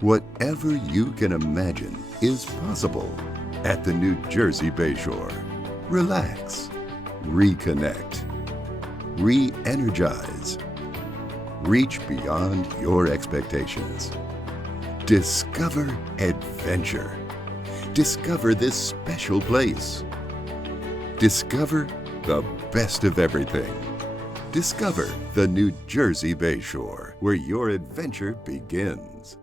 Whatever you can imagine is possible at the New Jersey Bayshore. Relax, reconnect, re-energize, reach beyond your expectations. Discover adventure. Discover this special place. Discover the best of everything. Discover the New Jersey Bayshore, where your adventure begins.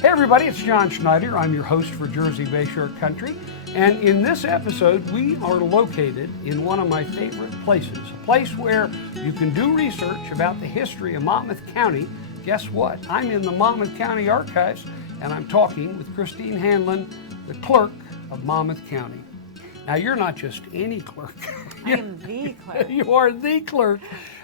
Hey everybody, it's John Schneider. I'm your host for Jersey Bayshore Country. And in this episode, we are located in one of my favorite places, a place where you can do research about the history of Monmouth County. Guess what? I'm in the Monmouth County Archives, and I'm talking with Christine Hanlon, the clerk of Monmouth County. Now, you're not just any clerk. I am the clerk. You are the clerk.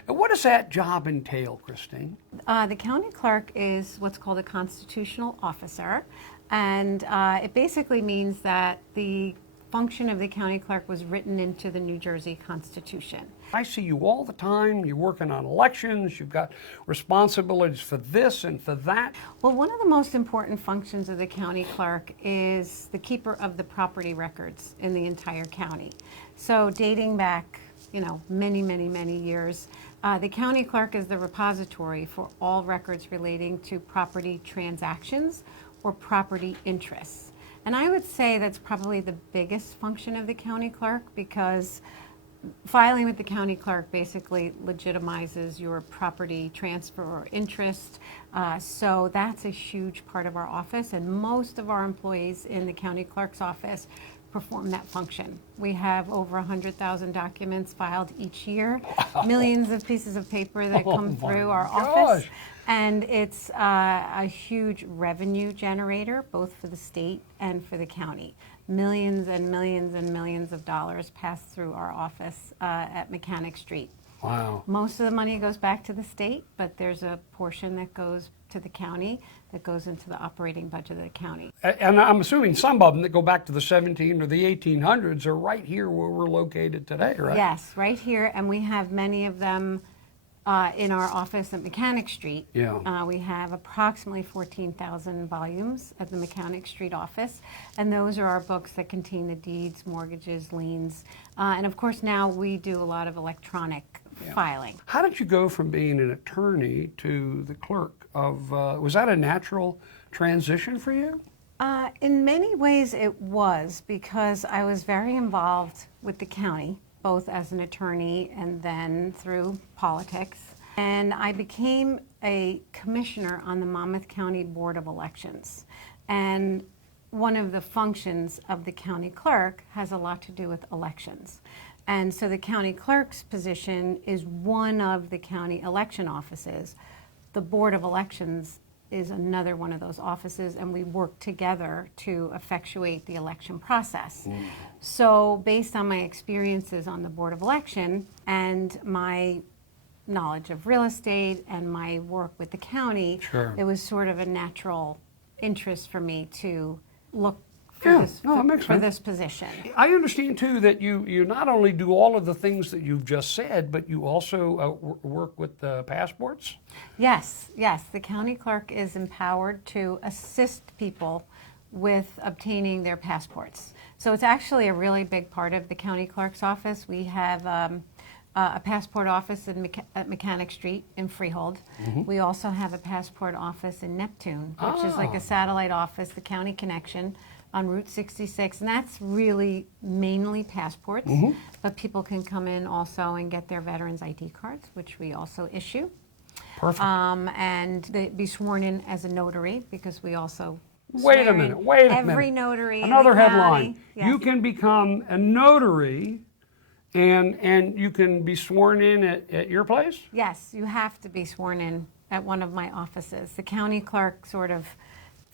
And what does that job entail, Christine? The county clerk is what's called a constitutional officer, and it basically means that the function of the county clerk was written into the New Jersey Constitution. I see you all the time. You're working on elections. You've got responsibilities for this and for that. Well, one of the most important functions of the county clerk is the keeper of the property records in the entire county. So dating back, many years, the county clerk is the repository for all records relating to property transactions or property interests. And I would say that's probably the biggest function of the county clerk, because filing with the county clerk basically legitimizes your property transfer or interest. So that's a huge part of our office, and most of our employees in the county clerk's office perform that function. We have over 100,000 documents filed each year, millions of pieces of paper that come through our office. And it's a huge revenue generator, both for the state and for the county. Millions and millions and millions of dollars pass through our office at Mechanic Street. Wow. Most of the money goes back to the state, but there's a portion that goes to the county that goes into the operating budget of the county. And I'm assuming some of them that go back to the 17 or the 1800s are right here where we're located today, right? Yes, right here, and we have many of them in our office at Mechanic Street. Yeah. We have approximately 14,000 volumes at the Mechanic Street office, and those are our books that contain the deeds, mortgages, liens, and of course now we do a lot of electronic filing. How did you go from being an attorney to the clerk of, was that a natural transition for you? In many ways it was, because I was very involved with the county, both as an attorney and then through politics. And I became a commissioner on the Monmouth County Board of Elections. And one of the functions of the county clerk has a lot to do with elections. And so the county clerk's position is one of the county election offices. The Board of Elections is another one of those offices, and we work together to effectuate the election process. So based on my experiences on the Board of Election and my knowledge of real estate and my work with the county, it was sort of a natural interest for me to look for this position. I understand too that you not only do all of the things that you've just said, but you also work with passports? Yes. The county clerk is empowered to assist people with obtaining their passports. So it's actually a really big part of the county clerk's office. We have a passport office at Mechanic Street in Freehold. We also have a passport office in Neptune, which is like a satellite office, the county connection, on Route 66, and that's really mainly passports, but people can come in also and get their veterans ID cards, which we also issue. Perfect. And they be sworn in as a notary, because we also Wait a minute. every notary Another in the headline. county. Yes. You can become a notary and you can be sworn in at your place? Yes, you have to be sworn in at one of my offices. The county clerk sort of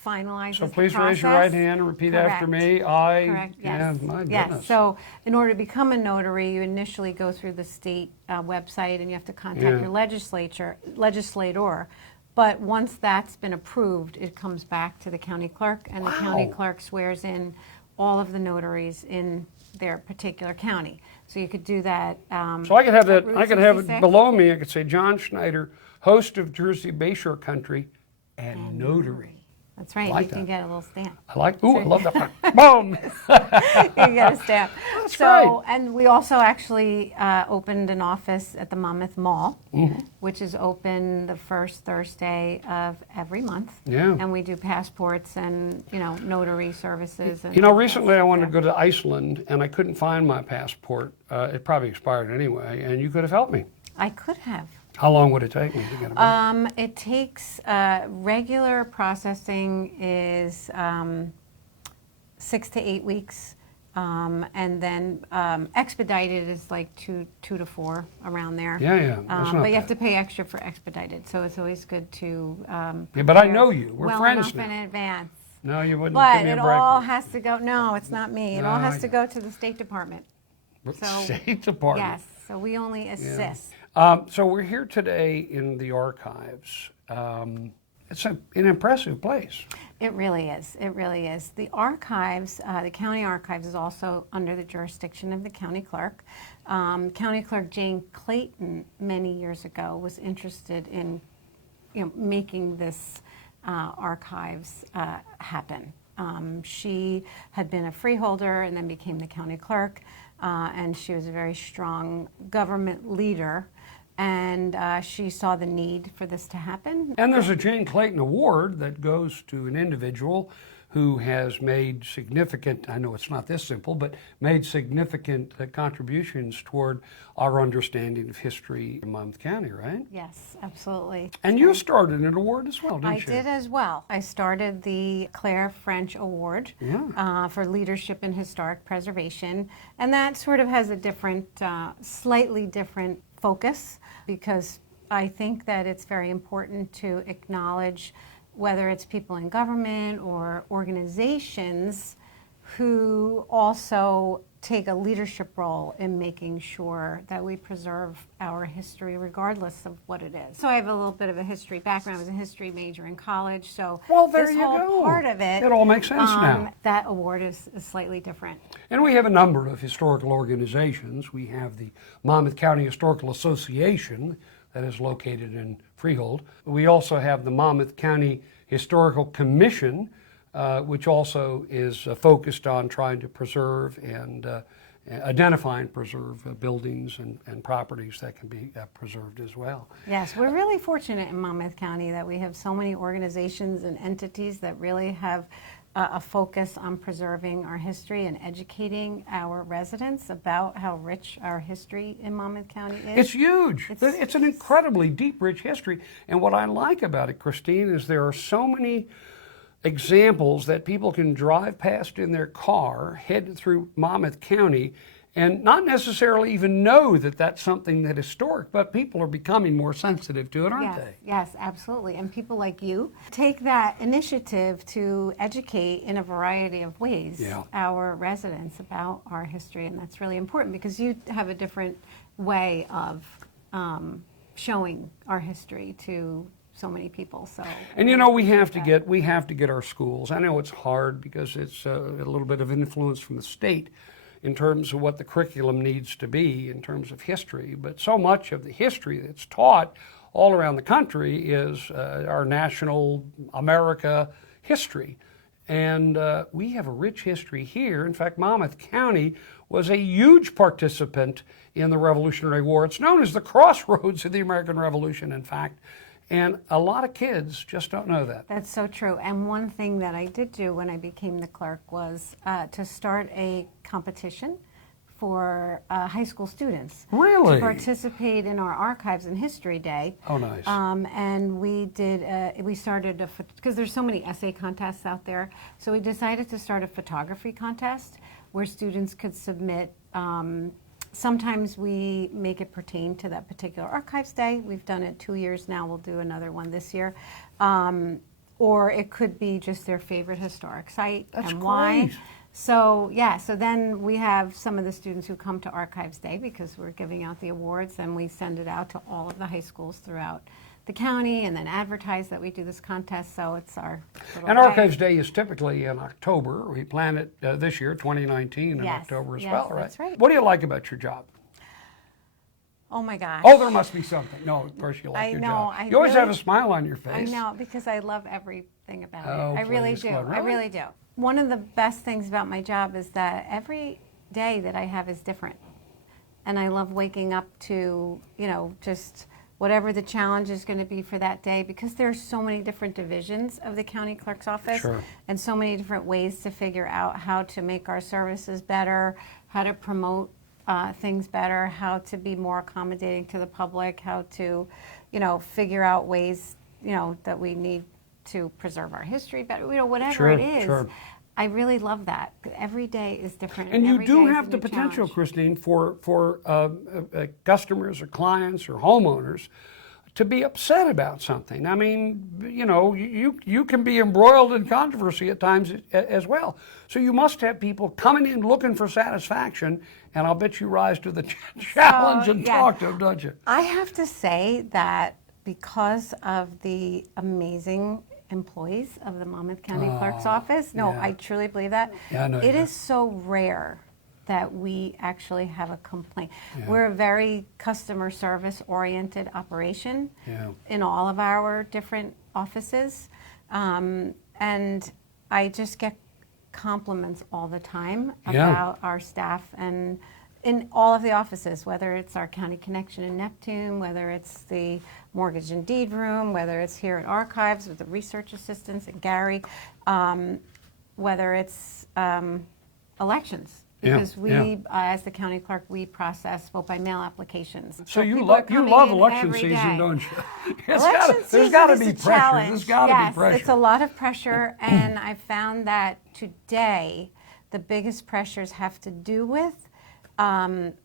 finalizes So the please process. raise your right hand and repeat after me. Correct, yes. Yeah, my goodness. Yes, so in order to become a notary, you initially go through the state website, and you have to contact your legislator. But once that's been approved, it comes back to the county clerk, and the county clerk swears in all of the notaries in their particular county. So you could do that. So I could have that. I could have it 66. below me. I could say John Schneider, host of Jersey Bayshore Country, and notary. That's right. Like You can that. get a little stamp. I love that. Boom! You can get a stamp. That's So, great. and we also actually opened an office at the Monmouth Mall, which is open the first Thursday of every month. Yeah. And we do passports and, notary services. And Recently I wanted to go to Iceland, and I couldn't find my passport. It probably expired anyway, and you could have helped me. I could have. How long would it take me to get it back? It takes, regular processing is 6 to 8 weeks. And then expedited is like two to 4, around there. Yeah, that's not but you have bad. to pay extra for expedited, so it's always good to. Yeah, but I prepare know you. We're well friends enough now. in advance. No, you wouldn't But give me a it break. all has to go. No, it's not me. It all No, has to go to the State Department. So State Department. yes, so we only assist. So we're here today in the archives. It's an impressive place. It really is. It really is. The archives, the county archives, is also under the jurisdiction of the county clerk. County clerk Jane Clayton, many years ago, was interested in, making this archives happen. She had been a freeholder and then became the county clerk, and she was a very strong government leader. And she saw the need for this to happen. And there's a Jane Clayton Award that goes to an individual who has made significant, I know it's not this simple, but made significant contributions toward our understanding of history in Monmouth County, right? Yes, absolutely. And you started an award as well, didn't I you? did as well. I started the Clara French Award for leadership in historic preservation, and that sort of has a different, slightly different focus, because I think that it's very important to acknowledge whether it's people in government or organizations who also take a leadership role in making sure that we preserve our history regardless of what it is. So I have a little bit of a history background. I was a history major in college, so Well, there this you whole go. part of it, It all makes sense now. That award is slightly different. And we have a number of historical organizations. We have the Monmouth County Historical Association that is located in Freehold. We also have the Monmouth County Historical Commission, which also is focused on trying to preserve and identify and preserve buildings and properties that can be preserved as well. Yes, we're really fortunate in Monmouth County that we have so many organizations and entities that really have a focus on preserving our history and educating our residents about how rich our history in Monmouth County is. It's huge. It's an incredibly deep, rich history. And what I like about it, Christine, is there are so many examples that people can drive past in their car, head through Monmouth County, and not necessarily even know that that's something that is historic, but people are becoming more sensitive to it, aren't they? Yes, absolutely. And people like you take that initiative to educate in a variety of ways our residents about our history, and that's really important because you have a different way of showing our history to so many people. So, and we have to get our schools. I know it's hard because it's a little bit of influence from the state in terms of what the curriculum needs to be in terms of history, but so much of the history that's taught all around the country is our national America history. And we have a rich history here. In fact, Monmouth County was a huge participant in the Revolutionary War. It's known as the crossroads of the American Revolution, in fact. And a lot of kids just don't know that. That's so true. And one thing that I did do when I became the clerk was to start a competition for high school students. Really? To participate in our Archives and History Day. Oh, nice. And we did, we started, because there's so many essay contests out there, so we decided to start a photography contest where students could submit. Sometimes we make it pertain to that particular Archives Day. We've done it 2 years now. We'll do another one this year. Or it could be just their favorite historic site and why. Great. So yeah, so then we have some of the students who come to Archives Day because we're giving out the awards, and we send it out to all of the high schools throughout the county and then advertise that we do this contest. So it's our little And way. Archives Day is typically in October. We plan it this year, 2019, in Yes, October as yes, well, right? that's right. What do you like about your job? Oh my gosh. Oh, there must be something. No, of course you like I your know, job. I You always really- have a smile on your face. I know, because I love every thing about Oh, it. I really please, do. Clara, I really? really do. One of the best things about my job is that every day that I have is different. And I love waking up to, just whatever the challenge is going to be for that day, because there's so many different divisions of the county clerk's office. Sure. And so many different ways to figure out how to make our services better, how to promote things better, how to be more accommodating to the public, how to, figure out ways, that we need to preserve our history better, whatever Sure, it is. sure. I really love that. Every day is different. And you every do day is have a the new potential, challenge. Christine, for customers or clients or homeowners to be upset about something. I mean, you can be embroiled in controversy at times as well. So you must have people coming in looking for satisfaction, and I'll bet you rise to the challenge and yeah. talk to them, don't you? I have to say that because of the amazing employees of the Monmouth County Clerk's office, yeah. I truly believe that. Yeah, I know you It do. is so rare that we actually have a complaint. Yeah. We're a very customer service oriented operation Yeah. in all of our different offices. And I just get compliments all the time Yeah. about our staff and in all of the offices, whether it's our county connection in Neptune, whether it's the mortgage and deed room, whether it's here at Archives with the research assistants and Gary, whether it's elections. Yeah, Because we, as the county clerk, we process vote by mail applications. So you people are love coming in election every season, day. don't you? Election There's season got to is be a pressure. challenge. There's got to Yes, be pressure. it's a lot of pressure, and I've found that today the biggest pressures have to do with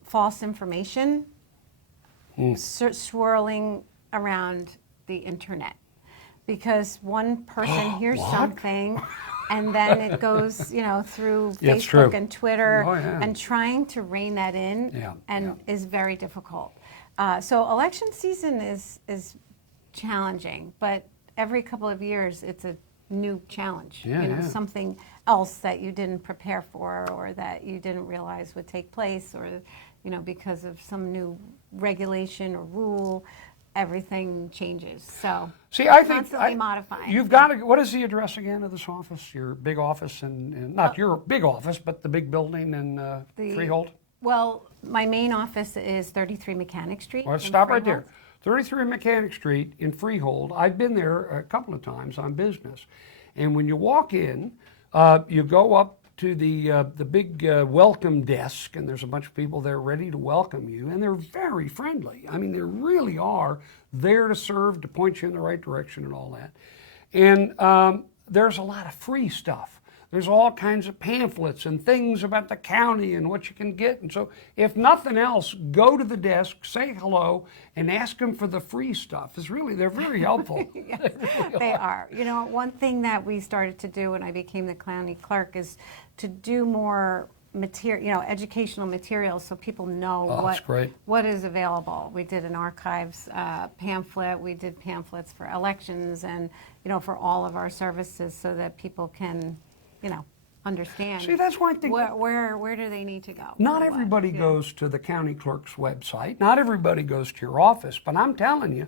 false information swirling around the internet. Because one person hears What? something, and then it goes, through Yeah, it's true. Facebook and Twitter, Oh, yeah. and trying to rein that in Yeah. is very difficult. So election season is challenging, but every couple of years it's a new challenge. Yeah, yeah. Something else that you didn't prepare for, or that you didn't realize would take place, or because of some new regulation or rule, everything changes. So See, I think constantly modifying. You've got to. What is the address again of this office? Your big office, and not your big office, but the big building in Freehold. Well, my main office is 33 Mechanic Street. Well, let's in stop right Freehold. there. 33 Mechanic Street in Freehold. I've been there a couple of times on business, and when you walk in, you go up to the big welcome desk, and there's a bunch of people there ready to welcome you, and they're very friendly. I mean, they really are there to serve, to point you in the right direction and all that. And there's a lot of free stuff. There's all kinds of pamphlets and things about the county and what you can get. And so if nothing else, go to the desk, say hello, and ask them for the free stuff. They're very helpful. Yes, they are. One thing that we started to do when I became the county clerk is to do more educational materials, so people know that's great. what is available. We did an archives pamphlet. We did pamphlets for elections and for all of our services, so that people can understand. See, that's why I think where do they need to go? not for what, everybody goes to the county clerk's website. Not everybody goes to your office. But I'm telling you,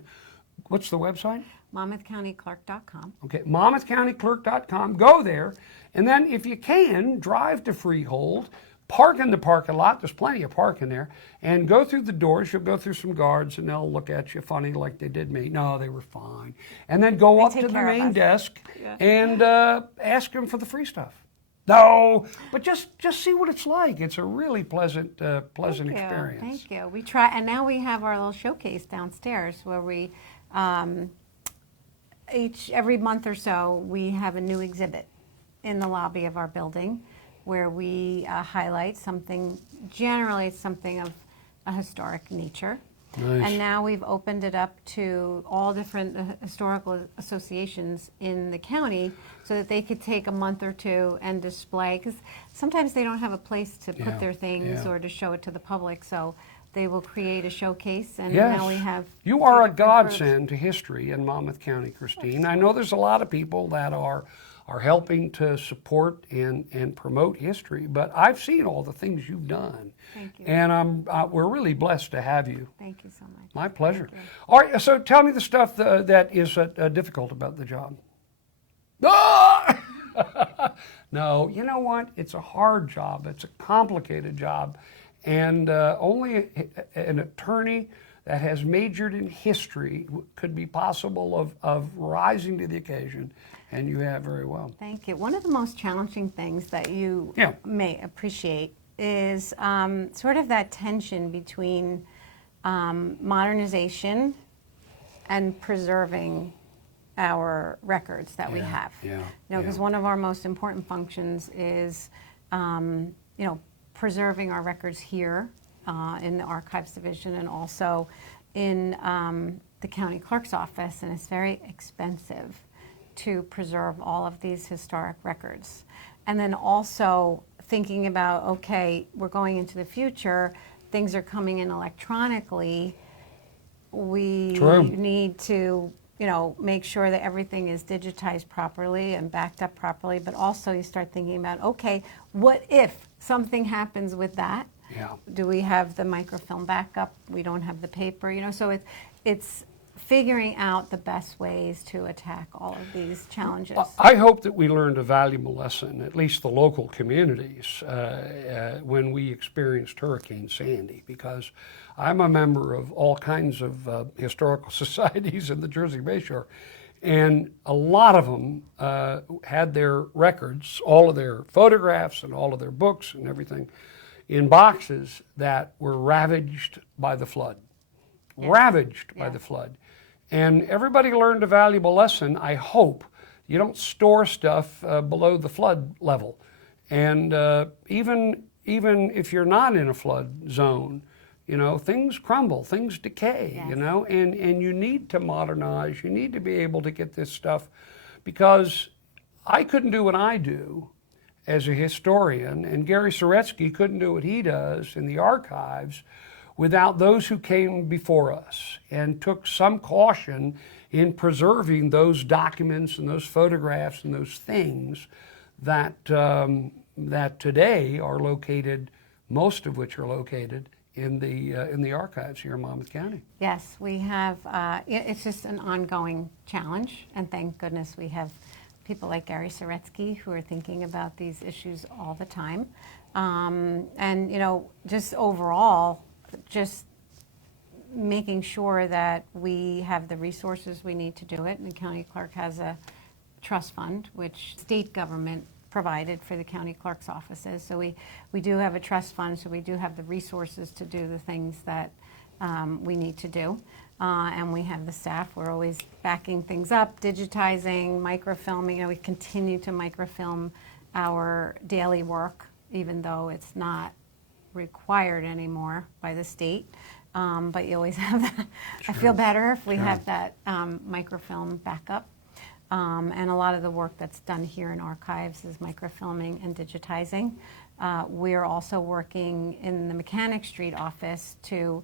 what's the website? MonmouthCountyClerk.com. Okay, MonmouthCountyClerk.com. Go there, and then if you can, drive to Freehold, park in the parking lot. There's plenty of parking there, and go through the doors. You'll go through some guards, and they'll look at you funny like they did me. No, they were fine. And then go up take to the care of main us. desk and ask them for the free stuff. No, but just see what it's like. It's a really pleasant experience. Thank you. We try, and now we have our little showcase downstairs where we every month or so we have a new exhibit in the lobby of our building where we highlight something. Generally, it's something of a historic nature. Nice. And now we've opened it up to all different historical associations in the county so that they could take a month or two and display, because sometimes they don't have a place to Yeah, put their things yeah. or to show it to the public. So they will create a showcase, and Yes. now we have... You are a two different groups. godsend to history in Monmouth County, Christine. I know there's a lot of people that are helping to support and promote history, but I've seen all the things you've done. Thank you. And we're really blessed to have you. Thank you so much. My pleasure. Thank you. All right, so tell me the stuff that is difficult about the job. Ah! No, you know what? It's a hard job. It's a complicated job. And only an attorney that has majored in history could be possible of rising to the occasion. And you have very well. Thank you. One of the most challenging things that you may appreciate is sort of that tension between modernization and preserving our records that we have. Because one of our most important functions is, preserving our records here in the Archives Division and also in the County Clerk's office, and it's very expensive to preserve all of these historic records. And then also thinking about, okay, we're going into the future, things are coming in electronically, we need to make sure that everything is digitized properly and backed up properly, but also you start thinking about, okay, what if something happens with that? Do we have the microfilm backup? We don't have the paper, so it's figuring out the best ways to attack all of these challenges. I hope that we learned a valuable lesson, at least the local communities, when we experienced Hurricane Sandy, because I'm a member of all kinds of historical societies in the Jersey Bayshore, and a lot of them had their records, all of their photographs and all of their books and everything, in boxes that were ravaged by the flood. Ravaged by the flood. And everybody learned a valuable lesson, I hope. You don't store stuff below the flood level. And even if you're not in a flood zone, things crumble, things decay, and you need to modernize, you need to be able to get this stuff, because I couldn't do what I do as a historian, and Gary Saretzky couldn't do what he does in the archives without those who came before us and took some caution in preserving those documents and those photographs and those things that that today are located, most of which are located in the archives here in Monmouth County. Yes, we have. It's just an ongoing challenge, and thank goodness we have people like Gary Saretzky who are thinking about these issues all the time. And just overall, just making sure that we have the resources we need to do it. And the county clerk has a trust fund, which state government provided for the county clerk's offices. So we do have a trust fund, so we do have the resources to do the things that we need to do. And we have the staff. We're always backing things up, digitizing, microfilming. We continue to microfilm our daily work, even though it's not required anymore by the state. But you always have that. I feel better if we have that microfilm backup. And a lot of the work that's done here in archives is microfilming and digitizing. We're also working in the Mechanic Street office to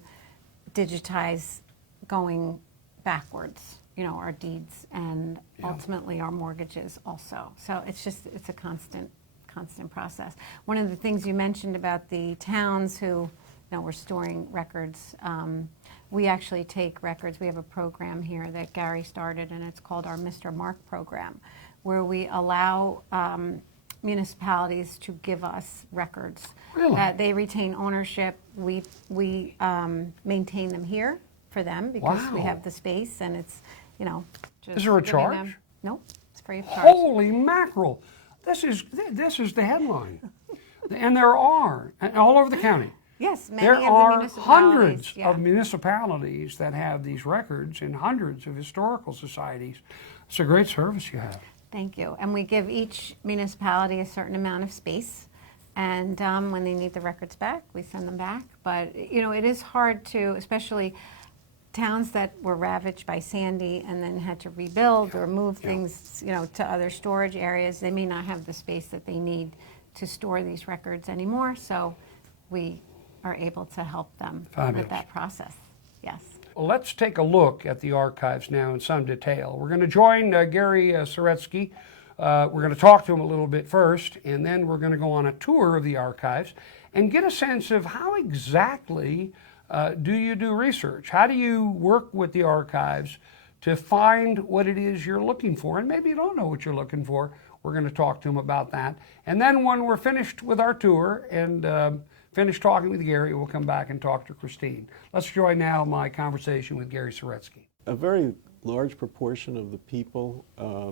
digitize going backwards, our deeds and ultimately our mortgages also. So it's a constant process. One of the things you mentioned about the towns who were storing records, we actually take records. We have a program here that Gary started, and it's called our Mr. Mark program, where we allow municipalities to give us records. Really? They retain ownership. We maintain them here for them because we have the space, and it's, just Is there a giving charge? them- No, it's free of charge. Holy mackerel! This is the headline, and there are all over the county. Yes, many There of the are municipalities. hundreds yeah. of municipalities that have these records and hundreds of historical societies. It's a great service you have. Thank you. And we give each municipality a certain amount of space. And when they need the records back, we send them back. But, it is hard to, especially towns that were ravaged by Sandy and then had to rebuild or move things, to other storage areas. They may not have the space that they need to store these records anymore. So we are able to help them with that process. Yes. Well, let's take a look at the archives now in some detail. We're going to join Gary Saretzky. We're going to talk to him a little bit first, and then we're going to go on a tour of the archives and get a sense of how exactly do you do research? How do you work with the archives to find what it is you're looking for. And maybe you don't know what you're looking for. We're going to talk to them about that. And then when we're finished with our tour and finished talking with Gary, we'll come back and talk to Christine. Let's join now my conversation with Gary Saretzky. A very large proportion of the people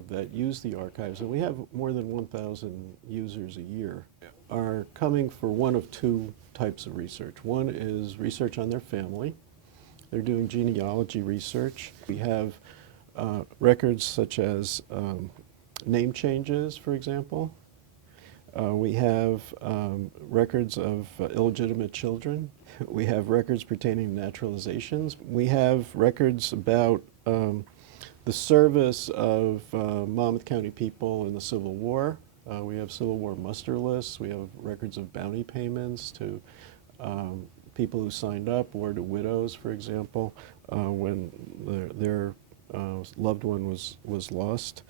that use the archives, and we have more than 1,000 users a year, are coming for one of two types of research. One is research on their family. They're doing genealogy research. We have records such as name changes, for example. We have records of illegitimate children. We have records pertaining to naturalizations. We have records about the service of Monmouth County people in the Civil War. We have Civil War muster lists. We have records of bounty payments to people who signed up, or to widows, for example, when their loved one was lost.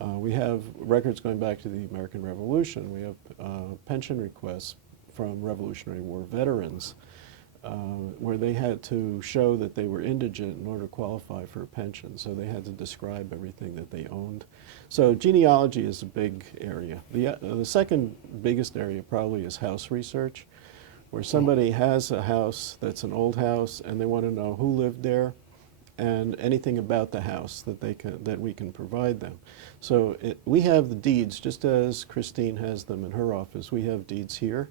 We have records going back to the American Revolution. We have pension requests from Revolutionary War veterans where they had to show that they were indigent in order to qualify for a pension. So they had to describe everything that they owned. So genealogy is a big area. The second biggest area probably is house research, where somebody has a house that's an old house and they want to know who lived there and anything about the house that we can provide them. So we have the deeds, just as Christine has them in her office. We have deeds here,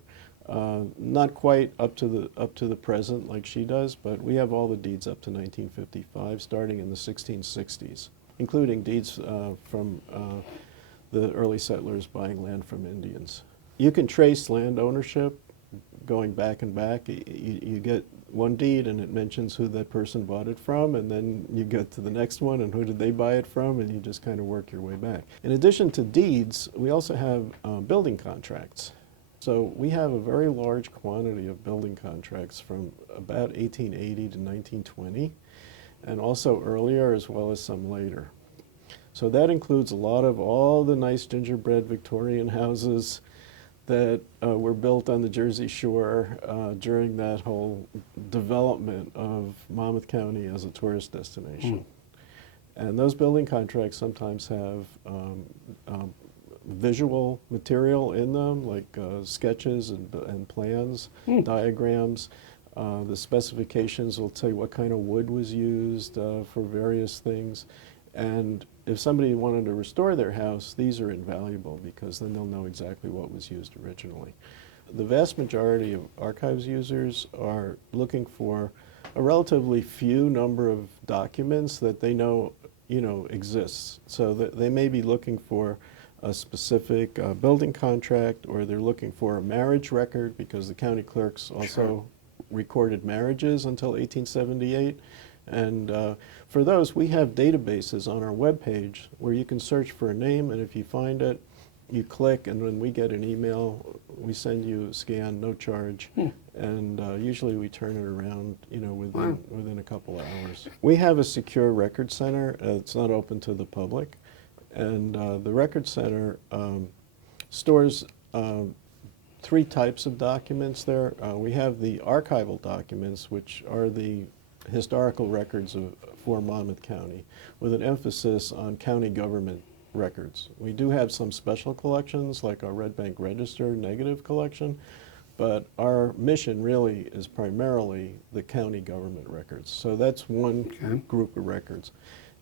not quite up to the present like she does, but we have all the deeds up to 1955, starting in the 1660s, including deeds from the early settlers buying land from Indians. You can trace land ownership going back and back. You get one deed and it mentions who that person bought it from, and then you get to the next one and who did they buy it from, and you just kind of work your way back. In addition to deeds, we also have building contracts. So we have a very large quantity of building contracts from about 1880 to 1920, and also earlier as well as some later. So that includes a lot of all the nice gingerbread Victorian houses that were built on the Jersey Shore during that whole development of Monmouth County as a tourist destination. And those building contracts sometimes have visual material in them, like sketches and plans, diagrams. The specifications will tell you what kind of wood was used for various things. And if somebody wanted to restore their house, these are invaluable because then they'll know exactly what was used originally. The vast majority of archives users are looking for a relatively few number of documents that they know, exists. So that they may be looking for a specific building contract, or they're looking for a marriage record because the county clerks also recorded marriages until 1878. And for those, we have databases on our webpage where you can search for a name, and if you find it, you click, and when we get an email, we send you a scan, no charge, and usually we turn it around, within a couple of hours. We have a secure record center. It's not open to the public, and the record center stores three types of documents there. We have the archival documents, which are the historical records for Monmouth County, with an emphasis on county government records. We do have some special collections, like our Red Bank Register negative collection, but our mission really is primarily the county government records. So that's one group of records.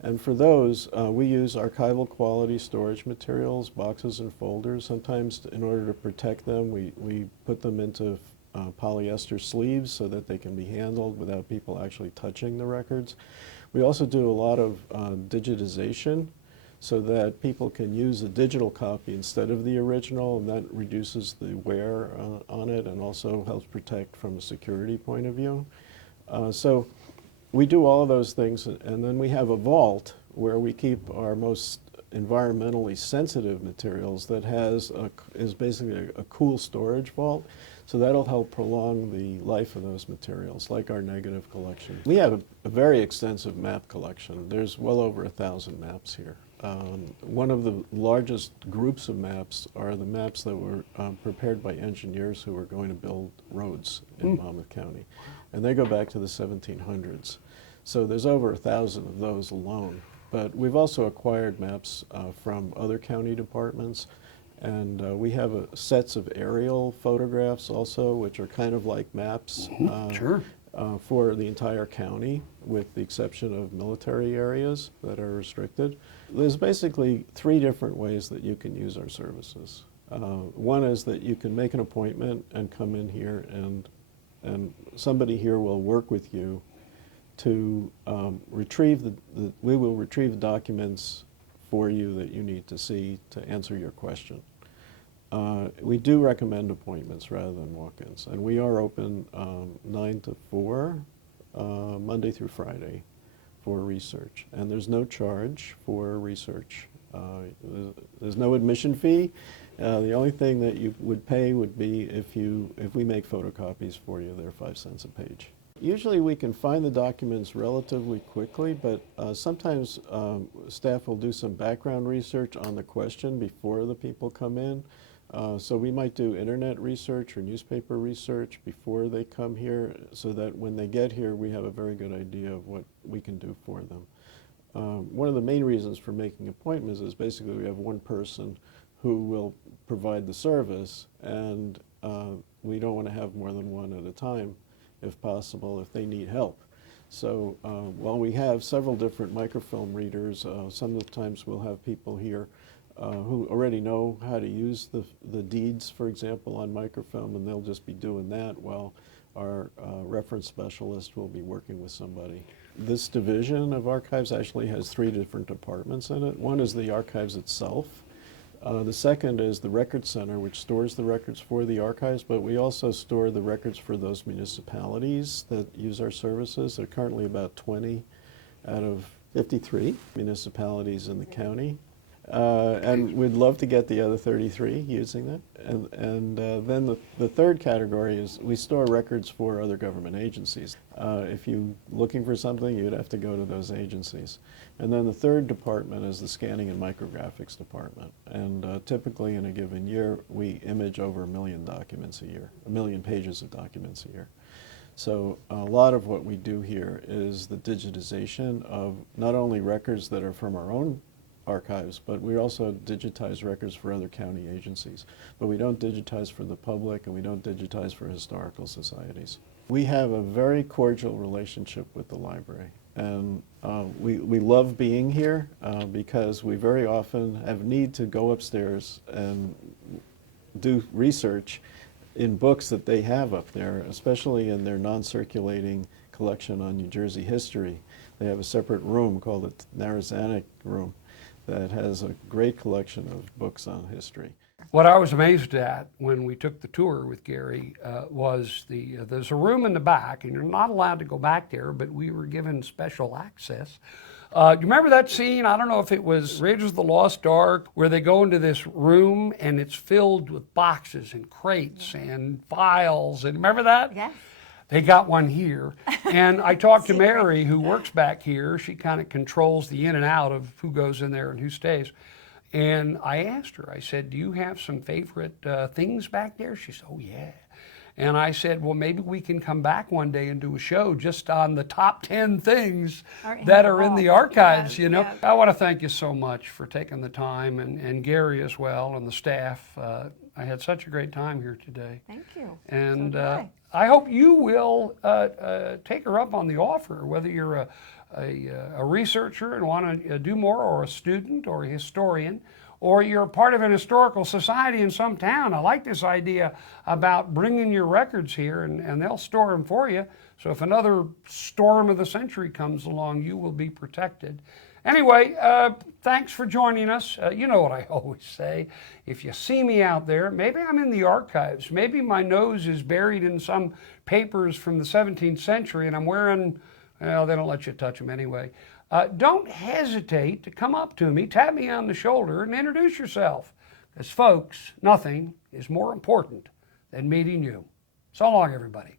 And for those, we use archival quality storage materials, boxes and folders. Sometimes in order to protect them, we put them into polyester sleeves so that they can be handled without people actually touching the records. We also do a lot of digitization so that people can use a digital copy instead of the original, and that reduces the wear on it and also helps protect from a security point of view. So we do all of those things, and then we have a vault where we keep our most environmentally sensitive materials that is basically a cool storage vault. So that'll help prolong the life of those materials, like our negative collection. We have a very extensive map collection. There's well over 1,000 maps here. One of the largest groups of maps are the maps that were prepared by engineers who were going to build roads in Monmouth County. And they go back to the 1700s. So there's over 1,000 of those alone. But we've also acquired maps from other county departments, and we have sets of aerial photographs also, which are kind of like maps Sure. for the entire county, with the exception of military areas that are restricted. There's basically 3 different ways that you can use our services. One is that you can make an appointment and come in here, and somebody here will work with you to retrieve we will retrieve the documents for you that you need to see to answer your question. We do recommend appointments rather than walk-ins, and we are open 9 to 4, Monday through Friday, for research. And there's no charge for research. There's no admission fee. The only thing that you would pay would be if we make photocopies for you. They're 5 cents a page. Usually we can find the documents relatively quickly, but sometimes staff will do some background research on the question before the people come in. So we might do internet research or newspaper research before they come here, so that when they get here we have a very good idea of what we can do for them. One of the main reasons for making appointments is basically we have one person who will provide the service, and we don't want to have more than one at a time, if possible, if they need help. So while we have several different microfilm readers, sometimes we'll have people here who already know how to use the deeds, for example, on microfilm, and they'll just be doing that while our reference specialist will be working with somebody. This division of archives actually has 3 different departments in it. One is the archives itself. The second is the record center, which stores the records for the archives, but we also store the records for those municipalities that use our services. There are currently about 20 out of 53 municipalities in the county. And we'd love to get the other 33 using that. And then the third category is we store records for other government agencies. If you're looking for something, you'd have to go to those agencies. And then the third department is the scanning and micrographics department. And typically in a given year, we image over 1 million documents a year, 1 million pages of documents a year. So a lot of what we do here is the digitization of not only records that are from our own archives, but we also digitize records for other county agencies. But we don't digitize for the public, and we don't digitize for historical societies. We have a very cordial relationship with the library, and we love being here because we very often have need to go upstairs and do research in books that they have up there, especially in their non-circulating collection on New Jersey history. They have a separate room called the Narragansett room that has a great collection of books on history. What I was amazed at when we took the tour with Gary was there's a room in the back, and you're not allowed to go back there, but we were given special access. Do you remember that scene? I don't know if it was Raiders of the Lost Ark, where they go into this room and it's filled with boxes and crates and files. And remember that? Yes. They got one here. And I talked to Mary, who works back here. She kind of controls the in and out of who goes in there and who stays. And I asked her, I said, do you have some favorite things back there? She said, oh, yeah. And I said, well, maybe we can come back one day and do a show just on the top 10 things that are in the archives, you know. I want to thank you so much for taking the time, and Gary as well, and the staff. I had such a great time here today. Thank you. And So I hope you will take her up on the offer, whether you're a researcher and want to do more, or a student, or a historian, or you're part of an historical society in some town. I like this idea about bringing your records here, and they'll store them for you. So if another storm of the century comes along, you will be protected. Anyway, thanks for joining us. You know what I always say. If you see me out there, maybe I'm in the archives. Maybe my nose is buried in some papers from the 17th century, and I'm wearing, well, they don't let you touch them anyway. Don't hesitate to come up to me, tap me on the shoulder, and introduce yourself. Because, folks, nothing is more important than meeting you. So long, everybody.